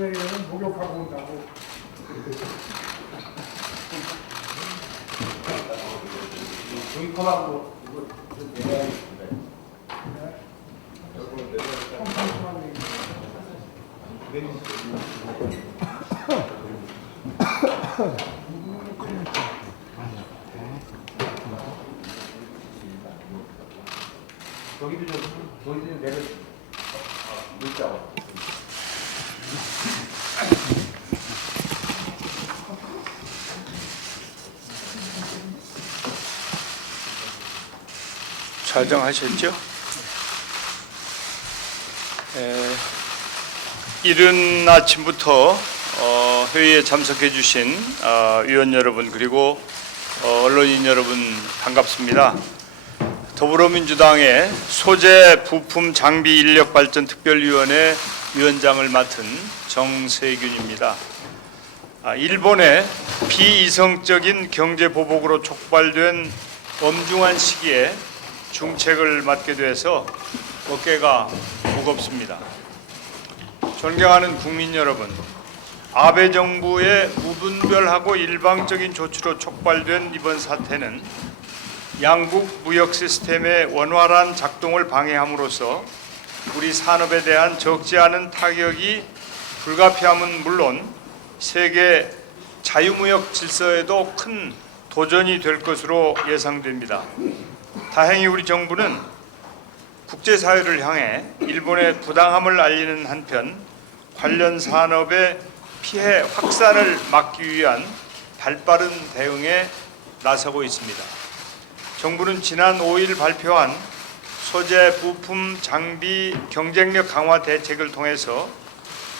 그때는 목욕하고 온다고. 종이컵하고 이거 좀 내야겠는데. 저기도 내려 놓자고. 촬영하셨죠? 이른 아침부터 회의에 참석해 주신 위원 여러분 그리고 언론인 여러분 반갑습니다. 더불어민주당의 소재 부품 장비 인력 발전 특별위원회 위원장을 맡은 정세균입니다. 일본의 비이성적인 경제 보복으로 촉발된 엄중한 시기에 중책을 맡게 돼서 어깨가 무겁습니다. 존경하는 국민 여러분, 아베 정부의 무분별하고 일방적인 조치로 촉발된 이번 사태는 양국 무역 시스템의 원활한 작동을 방해함으로써 우리 산업에 대한 적지 않은 타격이 불가피함은 물론 세계 자유무역 질서에도 큰 도전이 될 것으로 예상됩니다. 다행히 우리 정부는 국제사회를 향해 일본의 부당함을 알리는 한편 관련 산업의 피해 확산을 막기 위한 발빠른 대응에 나서고 있습니다. 정부는 지난 5일 발표한 소재, 부품, 장비 경쟁력 강화 대책을 통해서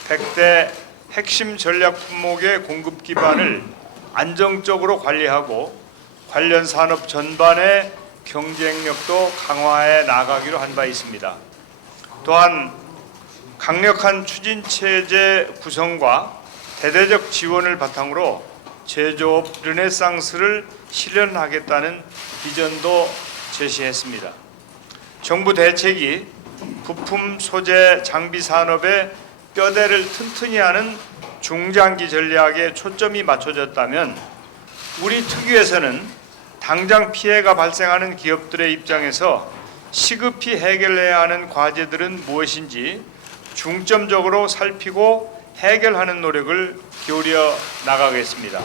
100대 핵심 전략 품목의 공급 기반을 안정적으로 관리하고 관련 산업 전반의 경쟁력도 강화해 나가기로 한 바 있습니다. 또한 강력한 추진 체제 구성과 대대적 지원을 바탕으로 제조업 르네상스를 실현하겠다는 비전도 제시했습니다. 정부 대책이 부품, 소재, 장비 산업의 뼈대를 튼튼히 하는 중장기 전략에 초점이 맞춰졌다면 우리 특위에서는 당장 피해가 발생하는 기업들의 입장에서 시급히 해결해야 하는 과제들은 무엇인지 중점적으로 살피고 해결하는 노력을 기울여 나가겠습니다.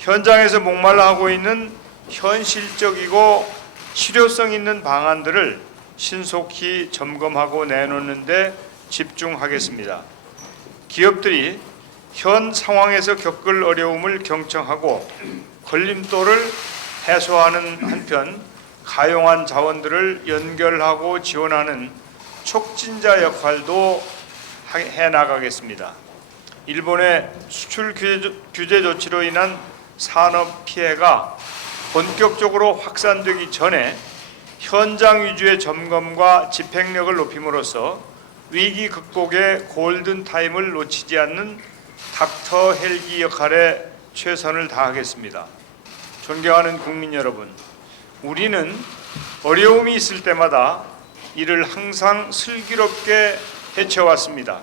현장에서 목말라 하고 있는 현실적이고 실효성 있는 방안들을 신속히 점검하고 내놓는 데 집중하겠습니다. 기업들이 현 상황에서 겪을 어려움을 경청하고 걸림돌을 해소하는 한편 가용한 자원들을 연결하고 지원하는 촉진자 역할도 해나가겠습니다. 일본의 수출 규제 조치로 인한 산업 피해가 본격적으로 확산되기 전에 현장 위주의 점검과 집행력을 높임으로써 위기 극복의 골든타임을 놓치지 않는 닥터 헬기 역할에 최선을 다하겠습니다. 존경하는 국민 여러분, 우리는 어려움이 있을 때마다 이를 항상 슬기롭게 헤쳐왔습니다.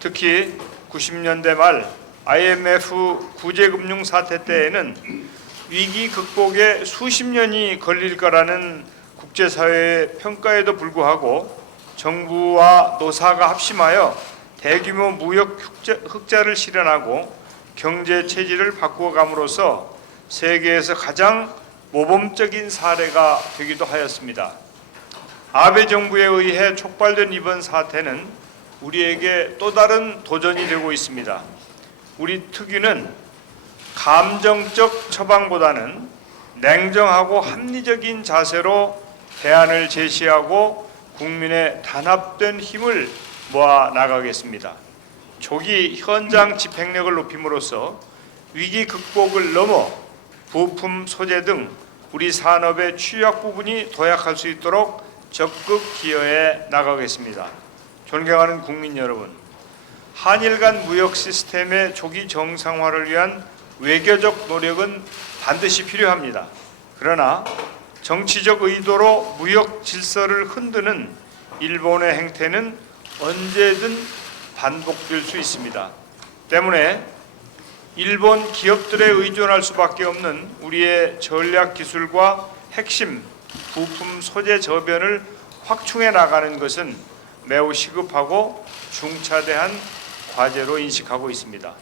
특히 90년대 말 IMF 구제금융 사태 때에는 위기 극복에 수십 년이 걸릴 거라는 국제사회의 평가에도 불구하고 정부와 노사가 합심하여 대규모 무역 흑자를 실현하고 경제 체질을 바꾸어감으로써 세계에서 가장 모범적인 사례가 되기도 하였습니다. 아베 정부에 의해 촉발된 이번 사태는 우리에게 또 다른 도전이 되고 있습니다. 우리 특위는 감정적 처방보다는 냉정하고 합리적인 자세로 대안을 제시하고 국민의 단합된 힘을 모아 나가겠습니다. 조기 현장 집행력을 높임으로써 위기 극복을 넘어 부품, 소재 등 우리 산업의 취약 부분이 도약할 수 있도록 적극 기여해 나가겠습니다. 존경하는 국민 여러분, 한일 간 무역 시스템의 조기 정상화를 위한 외교적 노력은 반드시 필요합니다. 그러나 정치적 의도로 무역 질서를 흔드는 일본의 행태는 언제든 반복될 수 있습니다. 때문에 일본 기업들에 의존할 수밖에 없는 우리의 전략 기술과 핵심 부품 소재 저변을 확충해 나가는 것은 매우 시급하고 중차대한 과제로 인식하고 있습니다.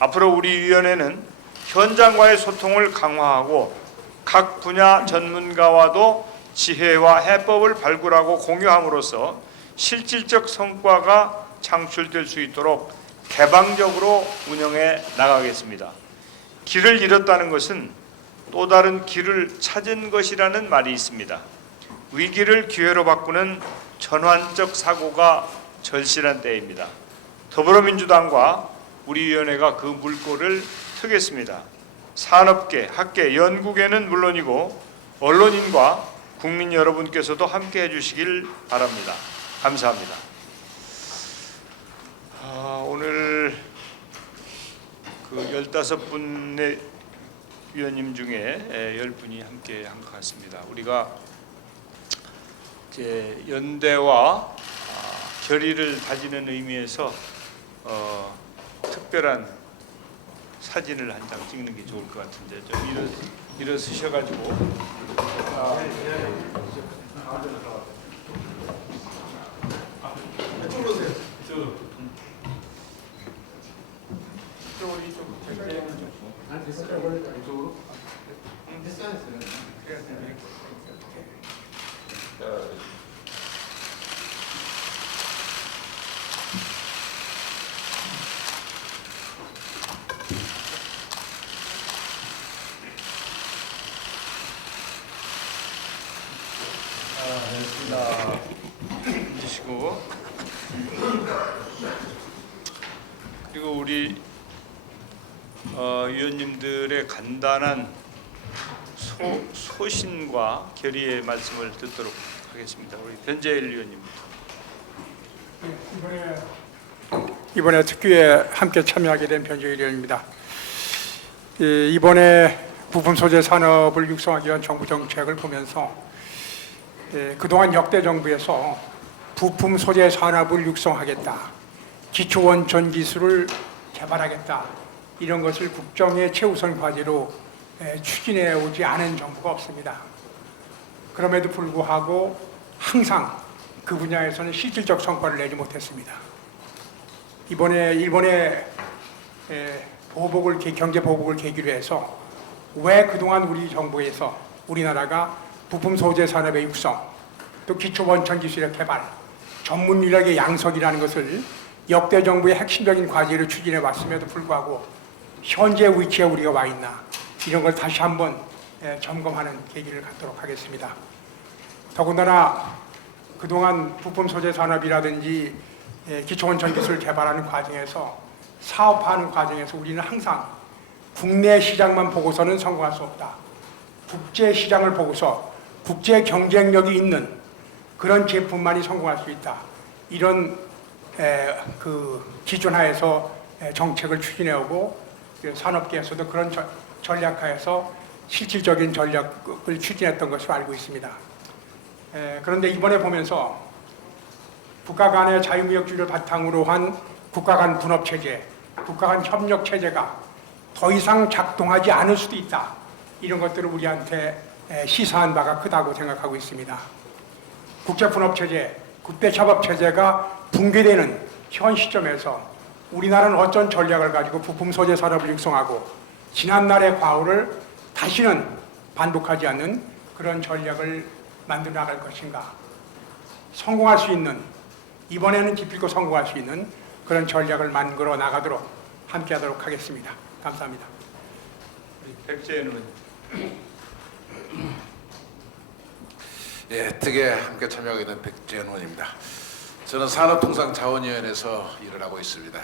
앞으로 우리 위원회는 현장과의 소통을 강화하고 각 분야 전문가와도 지혜와 해법을 발굴하고 공유함으로써 실질적 성과가 창출될 수 있도록 개방적으로 운영해 나가겠습니다. 길을 잃었다는 것은 또 다른 길을 찾은 것이라는 말이 있습니다. 위기를 기회로 바꾸는 전환적 사고가 절실한 때입니다. 더불어민주당과 우리 위원회가 그 물꼬를 트겠습니다. 산업계, 학계, 연구계는 물론이고 언론인과 국민 여러분께서도 함께 해주시길 바랍니다. 감사합니다. 오늘 그 15분의 위원님 중에 10분이 함께 한 것 같습니다. 우리가 이제 연대와 결의를 다지는 의미에서 특별한 사진을 한 장 찍는 게 좋을 것 같은데 좀 일어서셔가지고 이쪽으로 오세요. 안 됐어. 이쪽으로. 됐습니다. 앉으시고 그리고 우리 위원님들의 간단한 소신과 결의의 말씀을 듣도록 하겠습니다. 우리 변재일 위원님. 이번에 특규에 함께 참여하게 된 변재일 의원입니다. 이번에 부품 소재 산업을 육성하기 위한 정부 정책을 보면서 그동안 역대 정부에서 부품 소재 산업을 육성하겠다, 기초 원천 기술을 개발하겠다 이런 것을 국정의 최우선 과제로 추진해 오지 않은 정부가 없습니다. 그럼에도 불구하고 항상 그 분야에서는 실질적 성과를 내지 못했습니다. 이번에 일본의 경제 보복을 계기로 해서 왜 그동안 우리 정부에서 우리나라가 부품 소재 산업의 육성, 또 기초 원천 기술의 개발, 전문 인력의 양성이라는 것을 역대 정부의 핵심적인 과제로 추진해 왔음에도 불구하고 현재 위치에 우리가 와 있나 이런 걸 다시 한번 점검하는 계기를 갖도록 하겠습니다. 더군다나 그동안 부품 소재 산업이라든지 기초 원천 기술 개발하는 과정에서 사업하는 과정에서 우리는 항상 국내 시장만 보고서는 성공할 수 없다. 국제 시장을 보고서 국제 경쟁력이 있는 그런 제품만이 성공할 수 있다. 이런 그 기준 하에서 정책을 추진해오고 산업계에서도 그런 전략하에서 실질적인 전략을 추진했던 것으로 알고 있습니다. 그런데 이번에 보면서 국가 간의 자유무역주의를 바탕으로 한 국가 간 분업체제, 국가 간 협력체제가 더 이상 작동하지 않을 수도 있다. 이런 것들을 우리한테 시사한 바가 크다고 생각하고 있습니다. 국제분업체제, 국제협업체제가 붕괴되는 현 시점에서 우리나라는 어떤 전략을 가지고 부품 소재 산업을 육성하고 지난날의 과오를 다시는 반복하지 않는 그런 전략을 만들어 나갈 것인가. 성공할 수 있는, 이번에는 기필코 성공할 수 있는 그런 전략을 만들어 나가도록 함께하도록 하겠습니다. 감사합니다. 백재현 의원. 특에 함께 참여하게 된 백재현 의원입니다. 저는 산업통상자원위원회에서 일을 하고 있습니다.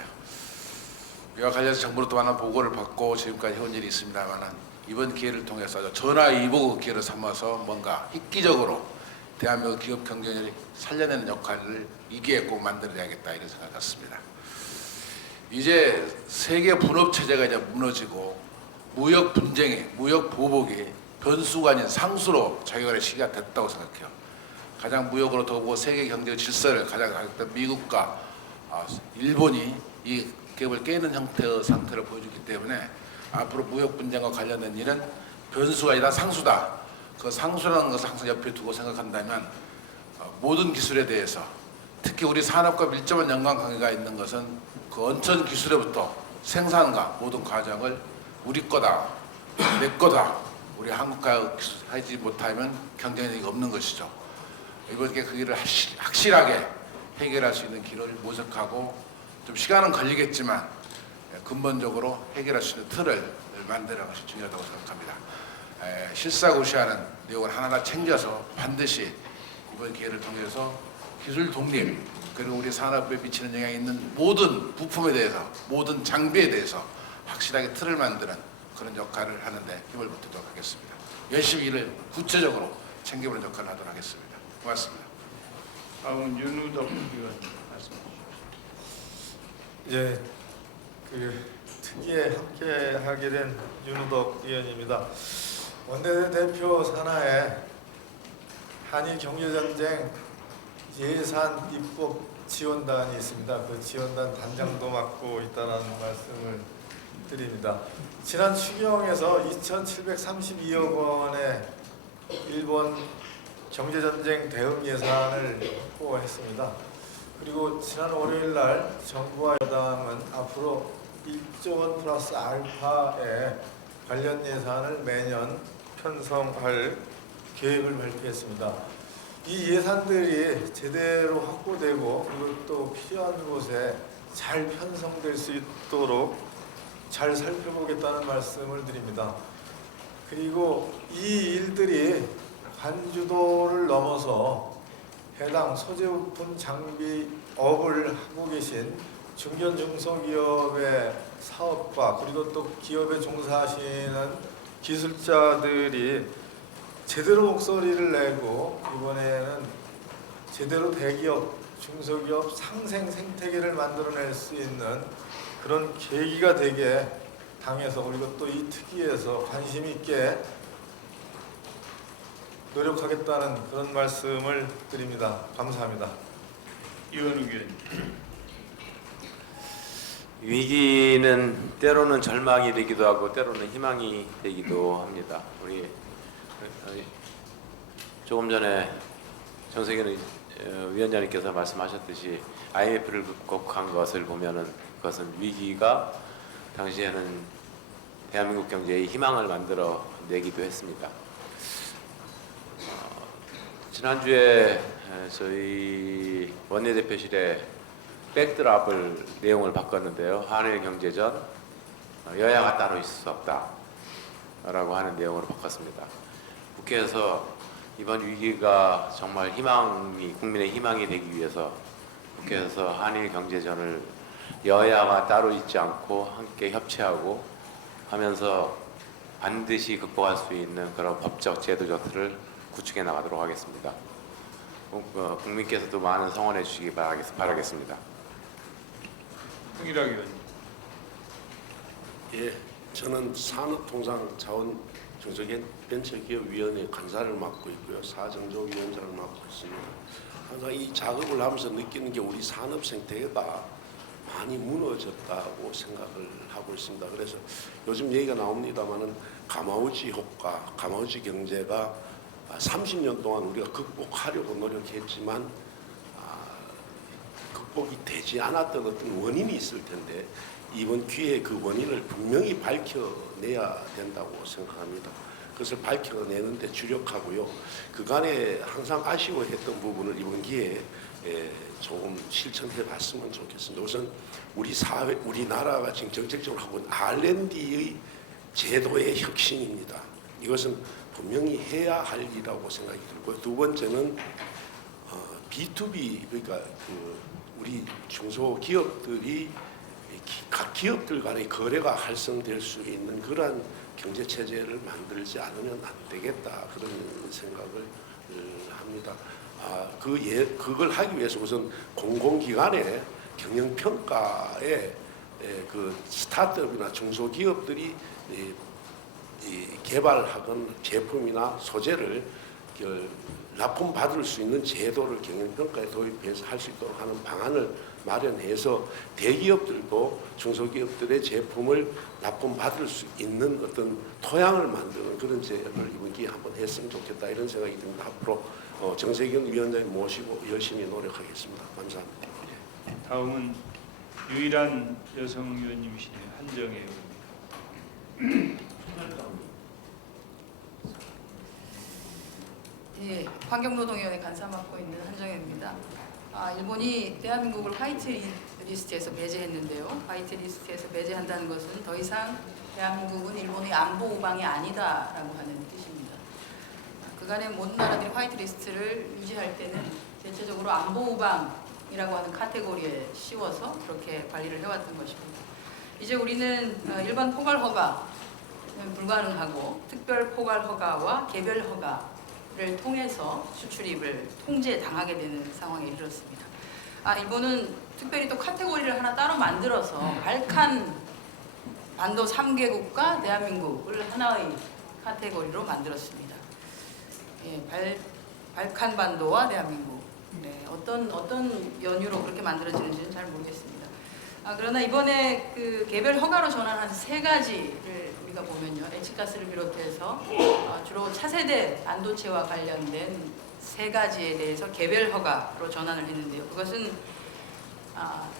이와 관련해서 정부로부터 많은 보고를 받고 지금까지 해온 일이 있습니다만 이번 기회를 통해서 전화위복 기회를 삼아서 뭔가 획기적으로 대한민국 기업 경쟁력을 살려내는 역할을 이 기회에 꼭 만들어야겠다 이런 생각을 갖습니다. 이제 세계 분업 체제가 이제 무너지고 무역 분쟁이, 무역 보복이 변수가 아닌 상수로 작용할 시기가 됐다고 생각해요. 가장 무역으로 더고 세계 경제 질서를 가장 강했던 미국과 일본이 이 갭을 깨는 형태의 상태를 보여주기 때문에 앞으로 무역 분쟁과 관련된 일은 변수가 아니라 상수다. 그 상수라는 것을 항상 옆에 두고 생각한다면 모든 기술에 대해서 특히 우리 산업과 밀접한 연관관계가 있는 것은 그 원천 기술에부터 생산과 모든 과정을 우리 거다, 내 거다, 우리 한국과 하지 못하면 경쟁력이 없는 것이죠. 이번에 그 일을 확실하게 해결할 수 있는 길을 모색하고 좀 시간은 걸리겠지만 근본적으로 해결할 수 있는 틀을 만드는 것이 중요하다고 생각합니다. 실사구시하는 내용을 하나하나 챙겨서 반드시 이번 기회를 통해서 기술 독립 그리고 우리 산업에 미치는 영향이 있는 모든 부품에 대해서 모든 장비에 대해서 확실하게 틀을 만드는 그런 역할을 하는데 힘을 보태도록 하겠습니다. 열심히 일을 구체적으로 챙겨보는 역할을 하도록 하겠습니다. 고맙습니다. 다음은 윤우덕 의원 말씀 주십시오. 예, 그 특위에 함께 하게 된 윤우덕 의원입니다. 원내대표 산하에 한일 경제전쟁 예산 입법 지원단이 있습니다. 그 지원단 단장도 맡고 있다는 말씀을 드립니다. 지난 추경에서 2,732억 원의 일본 경제전쟁 대응 예산을 확보했습니다. 그리고 지난 월요일 날 정부와 여당은 앞으로 1조 원 플러스 알파의 관련 예산을 매년 편성할 계획을 발표했습니다. 이 예산들이 제대로 확보되고 그리고 또 필요한 곳에 잘 편성될 수 있도록 잘 살펴보겠다는 말씀을 드립니다. 그리고 이 일들이 관주도를 넘어서 해당 소재부품 장비업을 하고 계신 중견 중소기업의 사업과 그리고 또 기업에 종사하시는 기술자들이 제대로 목소리를 내고 이번에는 제대로 대기업, 중소기업 상생 생태계를 만들어낼 수 있는 그런 계기가 되게 당에서 그리고 또 이 특위에서 관심 있게 노력하겠다는 그런 말씀을 드립니다. 감사합니다. 이원우 의원. 위기는 때로는 절망이 되기도 하고 때로는 희망이 되기도 합니다. 우리 조금 전에 정세균 위원장님께서 말씀하셨듯이 IMF를 극복한 것을 보면은 그것은 위기가 당시에는 대한민국 경제의 희망을 만들어 내기도 했습니다. 지난주에 저희 원내대표실에 백드랍을 내용을 바꿨는데요. 한일 경제전 여야가 따로 있을 수 없다라고 하는 내용으로 바꿨습니다. 국회에서 이번 위기가 정말 국민의 희망이 되기 위해서 국회에서 한일 경제전을 여야가 따로 있지 않고 함께 협치하고 하면서 반드시 극복할 수 있는 그런 법적 제도적 틀을 구축해 나가도록 하겠습니다. 국민께서도 많은 성원해 주시기 바라겠습니다. 홍일학 의원. 예, 저는 산업통상자원중소벤처기업위원회 간사를 맡고 있고요. 사정조위원장을 맡고 있습니다. 항상 이 작업을 하면서 느끼는 게 우리 산업 생태계가 많이 무너졌다고 생각을 하고 있습니다. 그래서 요즘 얘기가 나옵니다만은 가마우지 효과, 가마우지 경제가 30년 동안 우리가 극복하려고 노력했지만 극복이 되지 않았던 어떤 원인이 있을 텐데 이번 기회에 그 원인을 분명히 밝혀내야 된다고 생각합니다. 그것을 밝혀내는데 주력하고요. 그간에 항상 아쉬워했던 부분을 이번 기회에 조금 실천해봤으면 좋겠습니다. 우선 우리 사회, 우리나라가 지금 정책적으로 하고 있는 R&D의 제도의 혁신입니다. 이것은 분명히 해야 할 일이라고 생각이 들고요. 두 번째는 B2B 그러니까 우리 중소기업들이 각 기업들 간의 거래가 활성될 수 있는 그러한 경제 체제를 만들지 않으면 안 되겠다 그런 생각을 합니다. 그걸 하기 위해서 우선 공공기관의 경영평가에 그 스타트업이나 중소기업들이 개발하건 제품이나 소재를 납품 받을 수 있는 제도를 경영평가에 도입해서 할 수 있도록 하는 방안을 마련해서 대기업들도 중소기업들의 제품을 납품 받을 수 있는 어떤 토양을 만드는 그런 제안을 이번 기회에 한번 했으면 좋겠다 이런 생각이 듭니다. 앞으로 정세균 위원장님 모시고 열심히 노력하겠습니다. 감사합니다. 다음은 유일한 여성 의원님이신 한정혜 의원입니다. 예, 환경노동위원회 간사 맡고 있는 한정혜입니다. 일본이 대한민국을 화이트 리스트에서 배제했는데요. 화이트 리스트에서 배제한다는 것은 더 이상 대한민국은 일본의 안보 우방이 아니다라고 하는 뜻입니다. 그간의 모든 나라들이 화이트 리스트를 유지할 때는 대체적으로 안보 우방이라고 하는 카테고리에 씌워서 그렇게 관리를 해왔던 것입니다. 이제 우리는 일반 포괄 허가는 불가능하고 특별 포괄 허가와 개별 허가를 통해서 수출입을 통제당하게 되는 상황에 이르렀습니다. 일본은 특별히 또 카테고리를 하나 따로 만들어서 발칸 반도 3개국과 대한민국을 하나의 카테고리로 만들었습니다. 예, 발칸 반도와 대한민국. 네, 어떤 연유로 그렇게 만들어지는지는 잘 모르겠습니다. 그러나 이번에 그 개별 허가로 전환한 세 가지를 우리가 보면요, H가스를 비롯해서 주로 차세대 반도체와 관련된 세 가지에 대해서 개별 허가로 전환을 했는데요. 그것은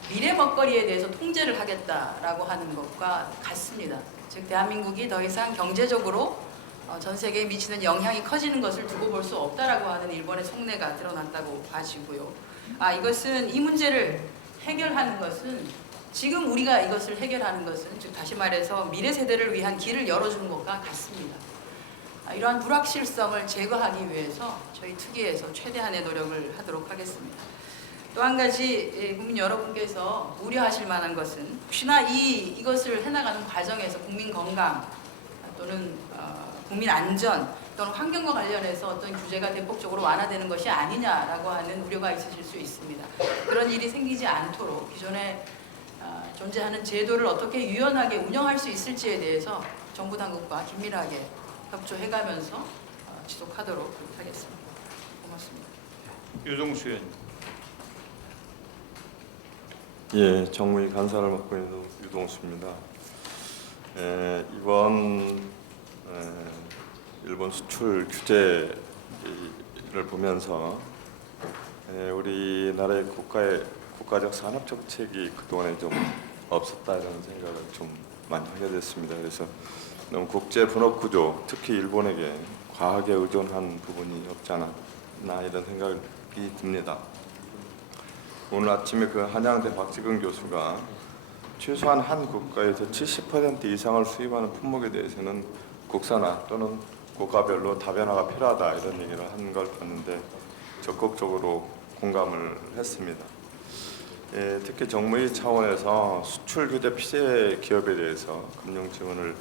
미래 먹거리에 대해서 통제를 하겠다라고 하는 것과 같습니다. 즉 대한민국이 더 이상 경제적으로 전 세계에 미치는 영향이 커지는 것을 두고 볼 수 없다라고 하는 일본의 속내가 드러났다고 봐지고요. 이것은 이 문제를 해결하는 것은 지금 우리가 이것을 해결하는 것은 즉 다시 말해서 미래 세대를 위한 길을 열어주는 것과 같습니다. 이러한 불확실성을 제거하기 위해서 저희 특위에서 최대한의 노력을 하도록 하겠습니다. 또 한 가지 국민 여러분께서 우려하실 만한 것은 혹시나 이것을 해나가는 과정에서 국민 건강 또는 국민 안전 또는 환경과 관련해서 어떤 규제가 대폭적으로 완화되는 것이 아니냐라고 하는 우려가 있으실 수 있습니다. 그런 일이 생기지 않도록 기존에 존재하는 제도를 어떻게 유연하게 운영할 수 있을지에 대해서 정부 당국과 긴밀하게 협조해가면서 지속하도록 하겠습니다. 고맙습니다. 유동수 의원님. 예, 정무위 간사를 맡고 있는 유동수입니다. 이번 일본 수출 규제를 보면서 우리나라의 국가적 산업 정책이 그동안에 좀 없었다 이런 생각을 좀 많이 하게 됐습니다. 그래서 너무 국제 분업 구조, 특히 일본에게 과하게 의존한 부분이 없지 않았나 이런 생각이 듭니다. 오늘 아침에 그 한양대 박지근 교수가 최소한 한 국가에서 70% 이상을 수입하는 품목에 대해서는 국산화 또는 국가별로 다변화가 필요하다 이런 얘기를 한 걸 봤는데 적극적으로 공감을 했습니다. 특히 정무위 차원에서 수출 규제 피해 기업에 대해서 금융 지원을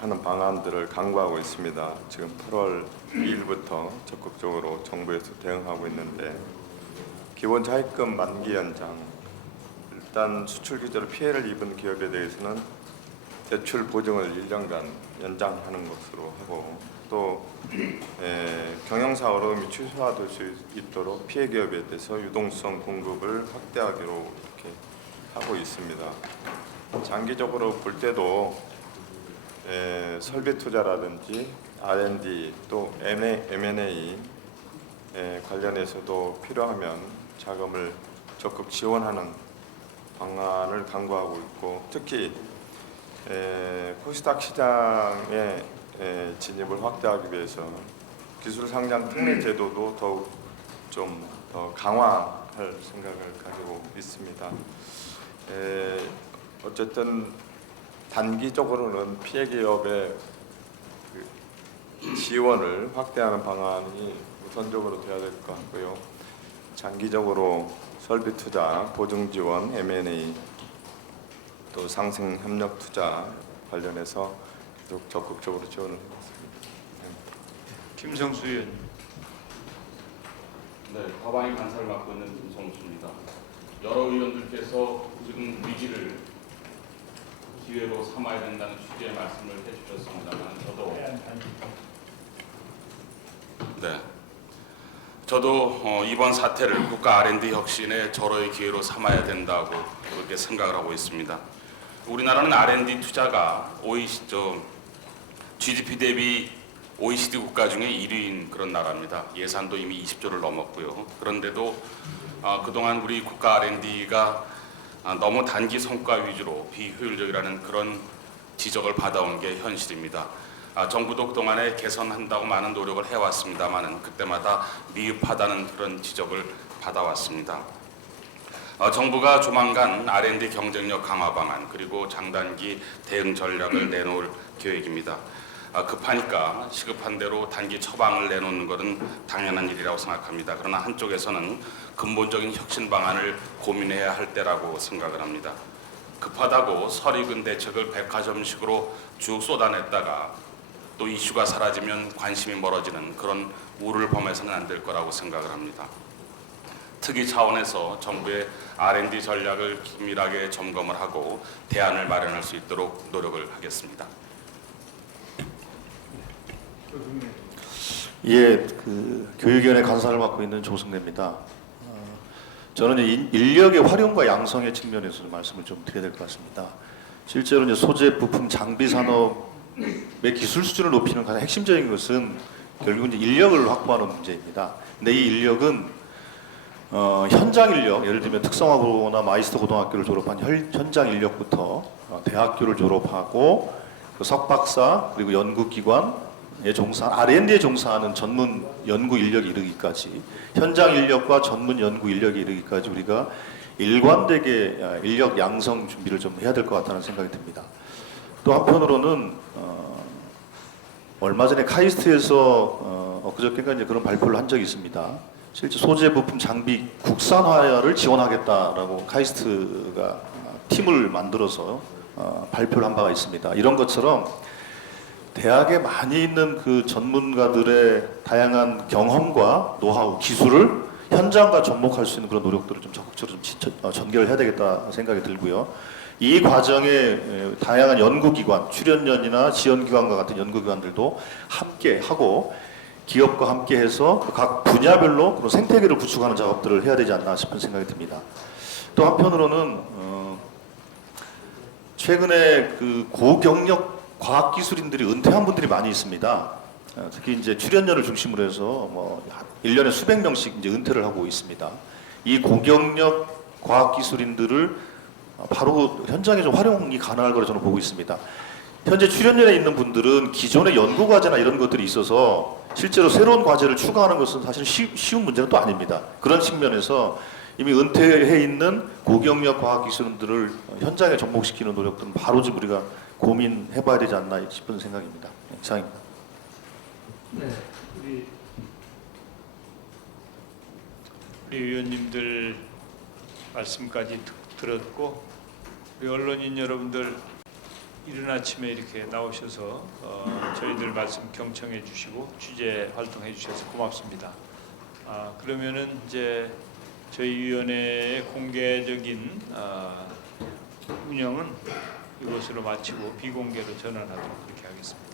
하는 방안들을 강구하고 있습니다. 지금 8월 2일부터 적극적으로 정부에서 대응하고 있는데 기본 자의금 만기 연장, 일단 수출 규제로 피해를 입은 기업에 대해서는 대출 보증을 1년간 연장하는 것으로 하고 또 경영사 어려움이 최소화될 수 있도록 피해 기업에 대해서 유동성 공급을 확대하기로 이렇게 하고 있습니다. 장기적으로 볼 때도 설비 투자라든지 R&D 또 M&A 관련해서도 필요하면 자금을 적극 지원하는 방안을 강구하고 있고 특히 코스닥 시장의 진입을 확대하기 위해서 기술 상장 특례 제도도 더욱 좀 더 강화할 생각을 가지고 있습니다. 어쨌든 단기적으로는 피해 기업의 지원을 확대하는 방안이 우선적으로 돼야 될 것 같고요. 장기적으로 설비 투자, 보증 지원, M&A 또 상생 협력 투자 관련해서 계속 적극적으로 지원을 해왔습니다. 김성수 의원님. 네, 과방위 간사를 맡고 있는 김성수입니다. 여러 의원들께서 지금 위기를 기회로 삼아야 된다는 취지의 말씀을 해주셨습니다만 저도 저도 이번 사태를 국가 R&D 혁신의 절호의 기회로 삼아야 된다고 그렇게 생각을 하고 있습니다. 우리나라는 R&D 투자가 GDP 대비 OECD 국가 중에 1위인 그런 나라입니다. 예산도 이미 20조를 넘었고요. 그런데도 그동안 우리 국가 R&D가 너무 단기 성과 위주로 비효율적이라는 그런 지적을 받아온 게 현실입니다. 정부도 그동안에 개선한다고 많은 노력을 해왔습니다만 그때마다 미흡하다는 그런 지적을 받아왔습니다. 정부가 조만간 R&D 경쟁력 강화 방안 그리고 장단기 대응 전략을 내놓을 계획입니다. 급하니까 시급한 대로 단기 처방을 내놓는 것은 당연한 일이라고 생각합니다. 그러나 한쪽에서는 근본적인 혁신 방안을 고민해야 할 때라고 생각을 합니다. 급하다고 설익은 대책을 백화점식으로 쭉 쏟아냈다가 또 이슈가 사라지면 관심이 멀어지는 그런 우를 범해서는 안 될 거라고 생각을 합니다. 특위 차원에서 정부의 R&D 전략을 긴밀하게 점검을 하고 대안을 마련할 수 있도록 노력을 하겠습니다. 예, 그 교육위원회 간사를 맡고 있는 조승래입니다. 저는 인력의 활용과 양성의 측면에서 말씀을 좀 드려야 될 것 같습니다. 실제로 이제 소재, 부품, 장비 산업의 기술 수준을 높이는 가장 핵심적인 것은 결국 이제 인력을 확보하는 문제입니다. 근데 이 인력은 현장 인력, 예를 들면 특성화고나 마이스터 고등학교를 졸업한 현장 인력부터 대학교를 졸업하고 그 석박사 그리고 연구기관에 R&D에 종사하는 전문 연구 인력이 이르기까지 현장 인력과 전문 연구 인력이 이르기까지 우리가 일관되게 인력 양성 준비를 좀 해야 될 것 같다는 생각이 듭니다. 또 한편으로는 얼마 전에 카이스트에서 엊그저께가 이제 그런 발표를 한 적이 있습니다. 실제 소재 부품 장비 국산화를 지원하겠다라고 카이스트가 팀을 만들어서 발표를 한 바가 있습니다. 이런 것처럼 대학에 많이 있는 그 전문가들의 다양한 경험과 노하우, 기술을 현장과 접목할 수 있는 그런 노력들을 좀 적극적으로 좀 전개를 해야 되겠다 생각이 들고요. 이 과정에 다양한 연구기관, 출연연이나 지원기관과 같은 연구기관들도 함께 하고 기업과 함께 해서 각 분야별로 그런 생태계를 구축하는 작업들을 해야 되지 않나 싶은 생각이 듭니다. 또 한편으로는 최근에 그 고경력 과학기술인들이 은퇴한 분들이 많이 있습니다. 특히 이제 출연연을 중심으로 해서 뭐 1년에 수백 명씩 이제 은퇴를 하고 있습니다. 이 고경력 과학기술인들을 바로 현장에 좀 활용이 가능할 거라 저는 보고 있습니다. 현재 출연연에 있는 분들은 기존의 연구과제나 이런 것들이 있어서 실제로 새로운 과제를 추가하는 것은 사실 쉬운 문제는 또 아닙니다. 그런 측면에서 이미 은퇴해 있는 고경력 과학기술인들을 현장에 접목시키는 노력들은 바로 좀 우리가 고민해봐야 되지 않나 싶은 생각입니다. 이상입니다. 네, 우리 위원님들 말씀까지 들었고 우리 언론인 여러분들 이른 아침에 이렇게 나오셔서 저희들 말씀 경청해 주시고 취재 활동해 주셔서 고맙습니다. 그러면은 이제 저희 위원회의 공개적인 운영은 이것으로 마치고 비공개로 전환하도록 그렇게 하겠습니다.